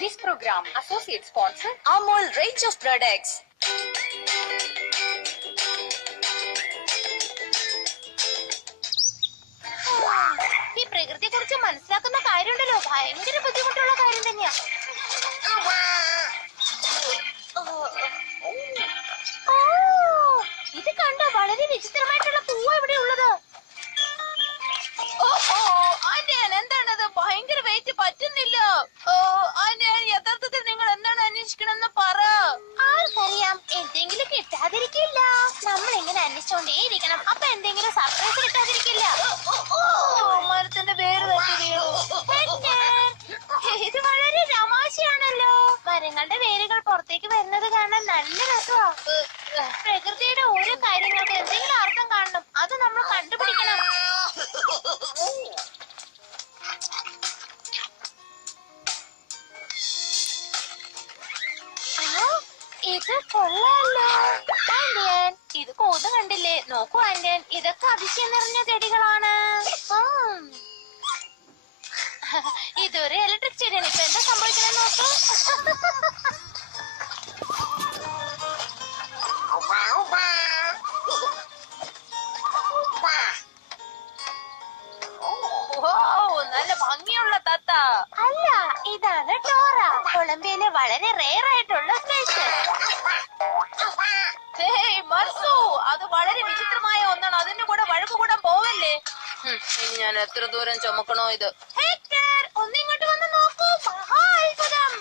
This program associate sponsor Amul range of products. ഈ പ്രകൃതിയെ കുറിച്ച് മനസ്സിലാക്കുന്ന കാര്യമുണ്ടല്ലോ, ഭയങ്കര ബുദ്ധിമുട്ടുള്ള കാര്യം തന്നെയാ. ഇത് കണ്ടോ, വളരെ വിചിത്രമായിട്ടുള്ള പൂവ ഇവിടെ ഉള്ളത്. എന്താണത്? ഭയങ്കര വെയിറ്റ് പറ്റുന്നില്ല. യഥാർത്ഥത്തിൽ നിങ്ങൾ എന്താണ് അന്വേഷിക്കണമെന്ന് പറ. ആർക്കറിയാം, എന്തെങ്കിലും കിട്ടാതിരിക്കില്ല. നമ്മൾ ഇങ്ങനെ അന്വേഷിച്ചോണ്ടേയിരിക്കണം, അപ്പൊ എന്തെങ്കിലും സർപ്രൈസ് കിട്ടാതിരിക്കില്ല. മരത്തിന്റെ വേര് തട്ടി വീണു. ഇത് വളരെ തമാശയാണല്ലോ. മരങ്ങളുടെ വേരുകൾ പുറത്തേക്ക് വരുന്നത് കാണാൻ നല്ല രസമാ. പ്രകൃതിയുടെ ഓരോ കാര്യങ്ങൾക്ക് എന്തെങ്കിലും അർത്ഥം കാണണം, അത് നമ്മൾ കണ്ടുപിടിക്കണം. ഇത് കൊള്ളാലോ ആന്റിയൻ. ഇത് കോത് കണ്ടില്ലേ? നോക്കൂ ആന്റിയൻ, ഇതൊക്കെ അതിശയം നിറഞ്ഞ ചെടികളാണ്. ഇതൊരു ഇലക്ട്രിക് ചെടിയാണ്. ഇപ്പൊ എന്താ സംഭവിക്കണെന്ന് നോക്കൂ. നല്ല ഭംഗിയുള്ള തത്ത. അല്ല, ഇതാണ് ടോറ, കൊളംബിയയിലെ വളരെ റെയർ ആയിട്ടുള്ള ഫിഷ്. മർസു, അത് വളരെ വിചിത്രമായ ഒന്നാണ്. അതിന്റെ കൂടെ വഴക്കുകൂടാൻ പോവല്ലേ? ഇനി ഞാൻ എത്ര ദൂരം ചുമക്കണോ ഇത്? ഹെക്ടർ, ഒന്നിങ്ങോട്ട് വന്ന് നോക്കൂ. മഹാ അത്ഭുതം.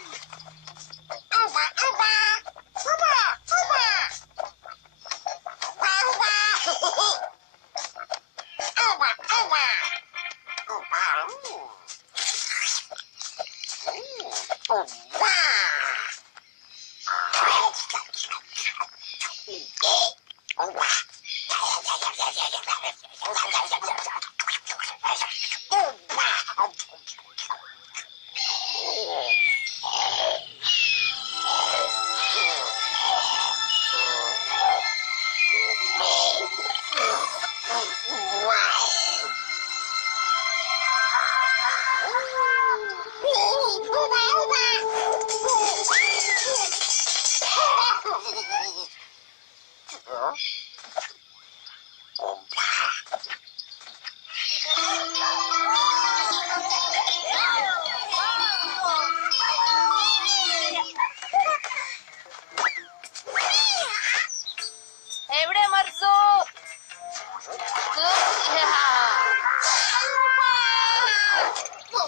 എവിടെ മർസു?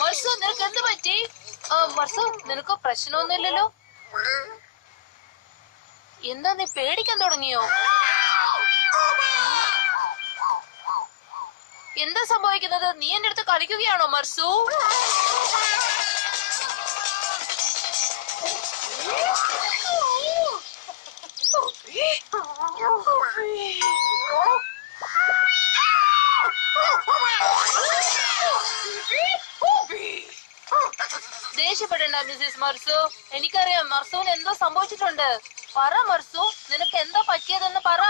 മർസു, നിനക്ക് എന്ത് പറ്റി? മർസു, നിനക്ക് പ്രശ്നമൊന്നുമില്ലല്ലോ? എന്താ, നീ പേടിക്കാൻ തുടങ്ങിയോ? എന്താ സംഭവിക്കുന്നത്? നീ എന്റെ അടുത്ത് കളിക്കുകയാണോ മർസു? ദേഷ്യപ്പെടണ്ട മിസ്സിസ് മർസു. എനിക്കറിയാം മർസുവിന് എന്തോ സംഭവിച്ചിട്ടുണ്ട്. പറ മർസു, നിനക്ക് എന്താ പറ്റിയതെന്ന് പറ.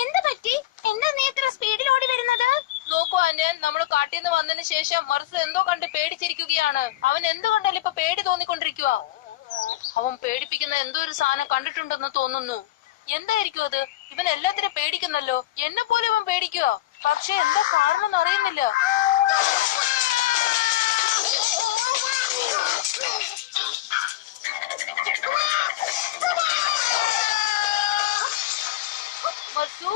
എന്ത് പറ്റി? എന്താ നീ ഇത്ര സ്പീഡിൽ ഓടി വരുന്നത്? നോക്കൂ ആന്റൻ, നമ്മൾ കാട്ടിൽ നിന്ന് വന്നതിന് ശേഷം മർസു എന്തോ കണ്ട് പേടിച്ചിരിക്കുകയാണ്. അവൻ എന്തുകൊണ്ടല്ല ഇപ്പൊ പേടി തോന്നിക്കൊണ്ടിരിക്കുക. അവൻ പേടിപ്പിക്കുന്ന എന്തോ ഒരു സാധനം കണ്ടിട്ടുണ്ടെന്ന് തോന്നുന്നു. എന്തായിരിക്കും അത്? ഇവൻ എല്ലാത്തിനും പേടിക്കുന്നല്ലോ. എന്നെ പോലെ ഇവൻ പേടിക്കുക. പക്ഷെ എന്താ കാരണം എന്ന് അറിയുന്നില്ല. മർസു,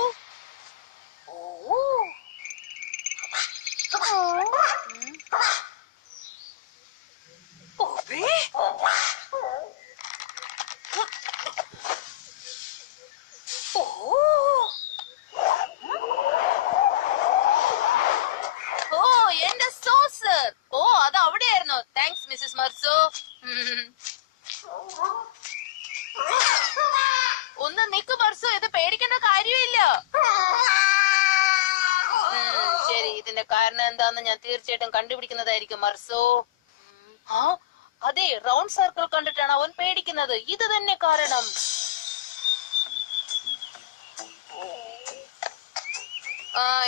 എന്റെ സോസർ. ഓ, അത് അവിടെയായിരുന്നു. Thanks Mrs Marsu. ഒന്ന് നിക്ക് മർസു, ഇത് പേടിക്കേണ്ട കാര്യമില്ല. ശരി, ഇതിന്റെ കാരണം എന്താന്ന് ഞാൻ തീർച്ചയായിട്ടും കണ്ടുപിടിക്കുന്നതായിരിക്കും മർസു. അതെ, റൗണ്ട് സർക്കിൾ കണ്ടിട്ടാണ് അവൻ പേടിക്കുന്നത്. ഇത് തന്നെ കാരണം.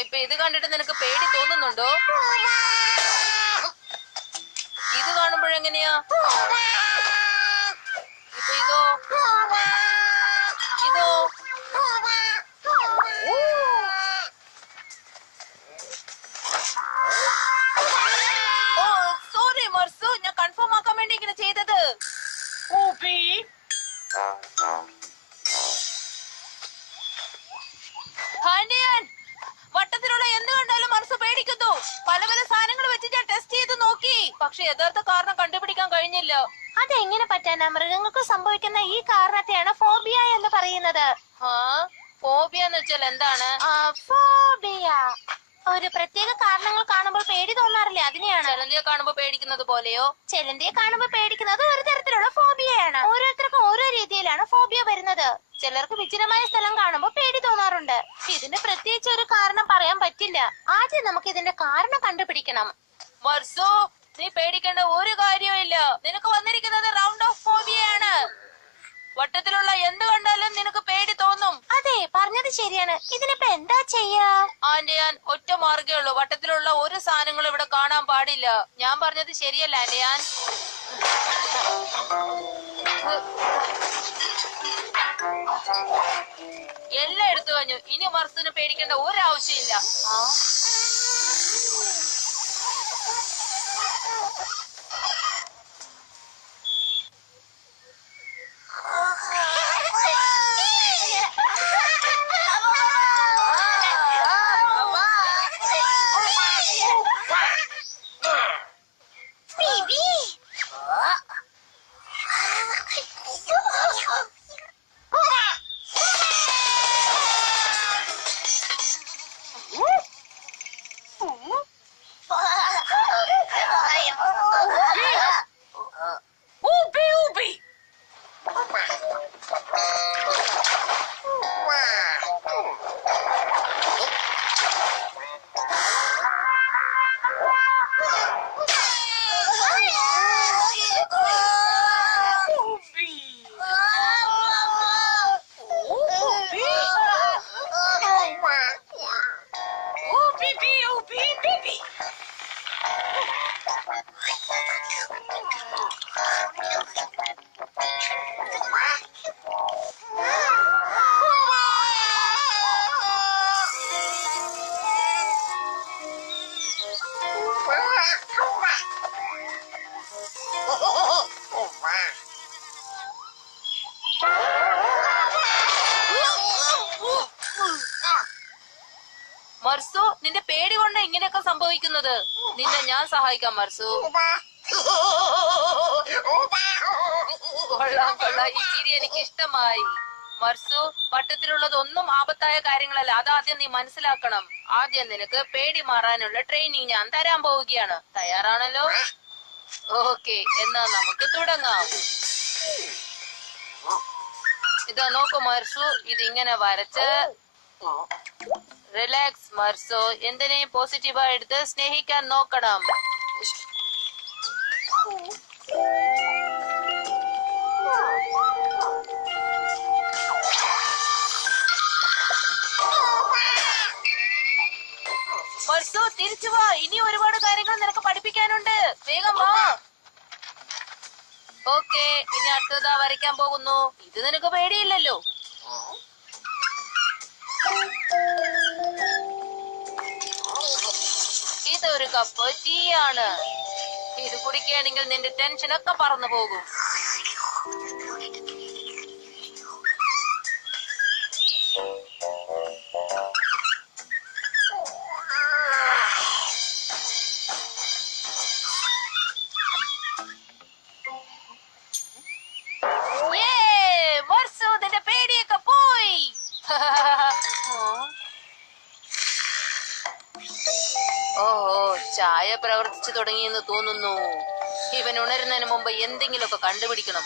ഇപ്പൊ ഇത് കണ്ടിട്ട് നിനക്ക് പേടി തോന്നുന്നുണ്ടോ? ഇത് കാണുമ്പോഴെങ്ങനെയാ? ഇപ്പൊ ഇതോ? ഇതോ? സോറി മർസു, ഞാൻ കൺഫേം ആക്കാൻ വേണ്ടി ഇങ്ങനെ ചെയ്തത്. വട്ടത്തിലുള്ള എന്ത് കണ്ടാലും മനസ്സ് പേടിക്കുന്നു. പല പല സാധനങ്ങൾ വെച്ച് ഞാൻ ടെസ്റ്റ് ചെയ്ത് നോക്കി, പക്ഷെ യഥാർത്ഥ കാരണം കണ്ടുപിടിക്കാൻ കഴിഞ്ഞില്ല. അതെങ്ങനെ പറ്റാനാ? മൃഗങ്ങൾക്ക് സംഭവിക്കുന്ന ഈ കാരണത്തെയാണ് ഫോബിയ എന്ന് പറയുന്നത്. ഫോബിയ എന്ന് വെച്ചാൽ എന്താണ്? ഫോബിയ ഒരു പ്രത്യേക കാരണങ്ങൾ കാണുമ്പോൾ പേടി തോന്നാറില്ലേ, അതിനെയാണ്. ചെലന്തിയെ കാണുമ്പോ പേടിക്കുന്നത് പോലെയോ? ചെലന്തിയെ കാണുമ്പോൾ പേടിക്കുന്നത് ഒരു തരത്തിലുള്ള ഫോബിയയാണ്. ഓരോരുത്തർക്കും ഓരോ രീതിയിലാണ് ഫോബിയ വരുന്നത്. ചിലർക്ക് വിജനമായ സ്ഥലം കാണുമ്പോൾ പേടി തോന്നാറുണ്ട്. ഇതിന് പ്രത്യേകിച്ച് ഒരു കാരണം പറയാൻ പറ്റില്ല. ആദ്യം നമുക്ക് ഇതിന്റെ കാരണം കണ്ടുപിടിക്കണം. മർസു, നീ പേടിക്കേണ്ട ഒരു കാര്യവും ഇല്ല. നിനക്ക് വന്നിരിക്കുന്നത് റൗണ്ട് ഓഫ് ഫോബിയയാണ്. വട്ടത്തിലുള്ള എന്ത് കണ്ടാലും നിനക്ക് പേടി തോന്നും. അതെ, പറഞ്ഞത് ശരിയാണ്. ഇതിനിപ്പോ എന്താ ചെയ്യാ? ആന്റിയാൻ, ഒറ്റ മാർഗേ ഉള്ളൂ. വട്ടത്തിലുള്ള ഒരു സാധനങ്ങളും ഇവിടെ കാണാൻ പാടില്ല. ഞാൻ പറഞ്ഞത് ശരിയല്ല ആന്റിയാൻ? എല്ലാം എടുത്തു കഴിഞ്ഞു. ഇനി മർസുവിന് പേടിക്കേണ്ട ഒരാവശ്യമില്ല. മർസു, നിന്റെ പേടി കൊണ്ട് ഇങ്ങനെയൊക്കെ സംഭവിക്കുന്നത്. നിന്നെ ഞാൻ സഹായിക്കാം മർസു. കൊള്ളാം കൊള്ളാം, ഈ ചിരി എനിക്ക് ഇഷ്ടമായി. മർസു, വട്ടത്തിലുള്ളത് ഒന്നും ആപത്തായ കാര്യങ്ങളല്ല. അതാദ്യം നീ മനസ്സിലാക്കണം. ആദ്യം നിനക്ക് പേടി മാറാനുള്ള ട്രെയിനിങ് ഞാൻ തരാൻ പോവുകയാണ്. തയ്യാറാണല്ലോ? ഓക്കെ, എന്നാ നമുക്ക് തുടങ്ങാം. ഇതാ നോക്കൂ മർസു, ഇതിങ്ങനെ വരച്ച് റിലാക്സ് മർസു. എന്തിനേയും പോസിറ്റീവായി എടുത്ത് സ്നേഹിക്കാൻ നോക്കണം. മർസു, തിരിച്ചു വാ. ഇനി ഒരുപാട് കാര്യങ്ങൾ നിനക്ക് പഠിപ്പിക്കാനുണ്ട്. വേഗം വാ. ഓക്കെ, ഇനി അടുത്തതാ വരയ്ക്കാൻ പോകുന്നു. ഇത് നിനക്ക് പേടിയില്ലല്ലോ. ഇതൊരു കപ്പ് ടീ ആണ്. ഇത് കുടിക്കുകയാണെങ്കിൽ നിന്റെ ടെൻഷനൊക്കെ പറന്നു പോകും. മർസു, നിന്റെ പേടിയൊക്കെ പോയി. ഓഹോ, ചായ പ്രവർത്തിച്ചു തുടങ്ങിയെന്ന് തോന്നുന്നു. ഇവൻ ഉണരുന്നതിന് മുമ്പ് എന്തെങ്കിലുമൊക്കെ കണ്ടുപിടിക്കണം.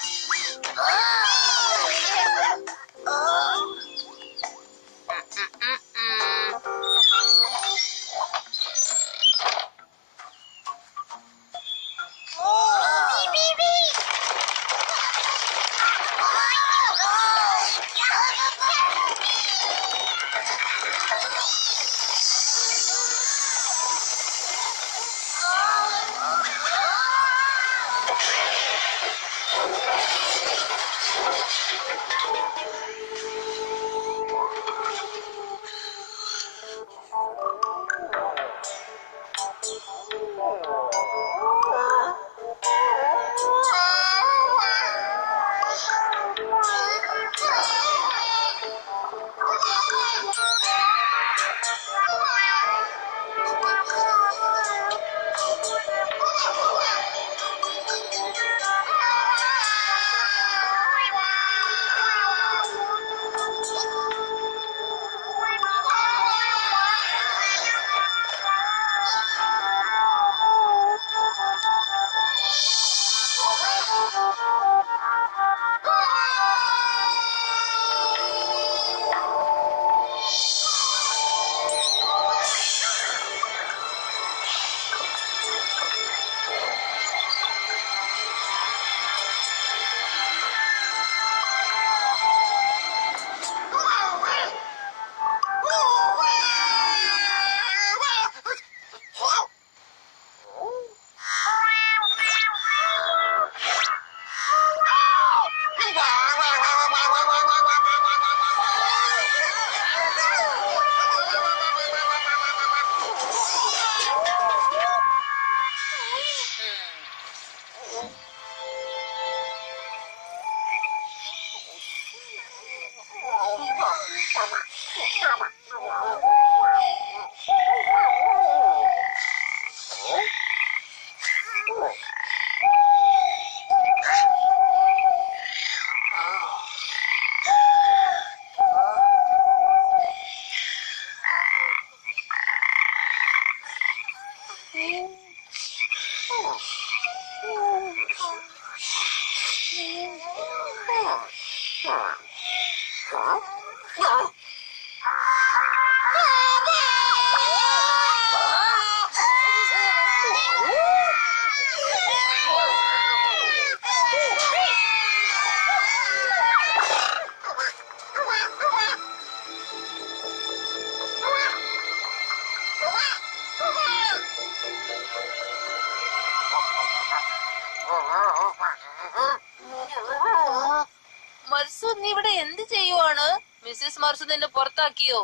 മർസു, നീ ഇവിടെ എന്ത് ചെയ്യുവാണ്? മിസ്സിസ് മർസു നിന്നെ പുറത്താക്കിയോ?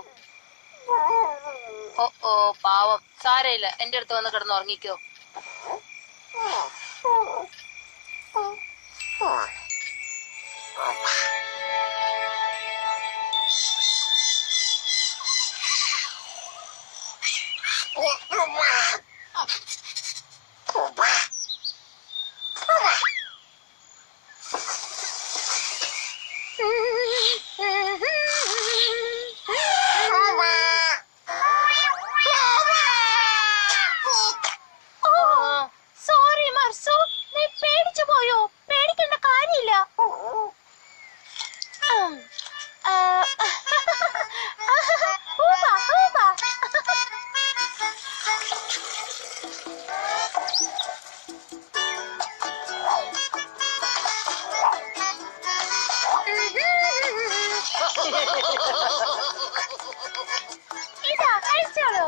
ഓ ഓ, പാവം. സാരയില്ല, എന്റെ അടുത്ത് വന്ന് കിടന്ന് ഉറങ്ങിക്കോ. സോറി മർസു, നീ പേടിച്ചു പോയോ? പേടിക്കേണ്ട കാര്യമില്ല. ഇതാ കഴിച്ചോളൂ.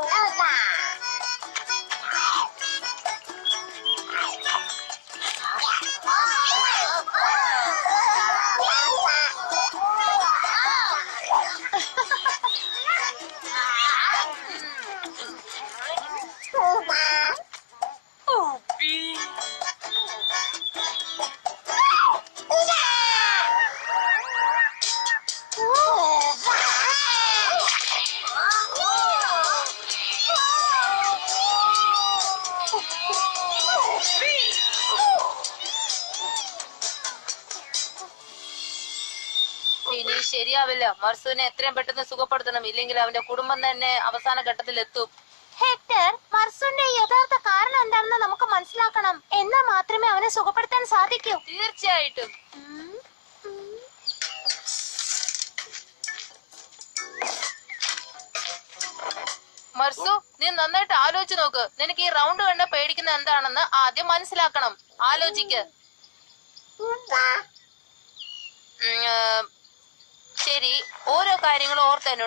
ഇനി ശരിയാവില്ല. മർസുവിനെ എത്രയും പെട്ടെന്ന് സുഖപ്പെടുത്തണം, ഇല്ലെങ്കിൽ അവന്റെ കുടുംബം തന്നെ അവസാന ഘട്ടത്തിൽ എത്തും. ഹെക്ടർ, മർസുന്റെ യഥാർത്ഥ കാരണം എന്താണെന്ന് നമുക്ക് മനസ്സിലാക്കണം. എന്നാൽ മാത്രമേ അവനെ സുഖപ്പെടുത്താൻ സാധിക്കൂ. തീർച്ചയായിട്ടും. മർസു, നീ നന്നായിട്ട് ആലോചിച്ച് നോക്ക്. നിനക്ക് ഈ റൗണ്ട് കണ്ട പേടിക്കുന്ന എന്താണെന്ന് ആദ്യം മനസ്സിലാക്കണം. ആലോചിക്ക്. ശരി, ഓരോ കാര്യങ്ങളും ഓർത്ത് എന്നോട്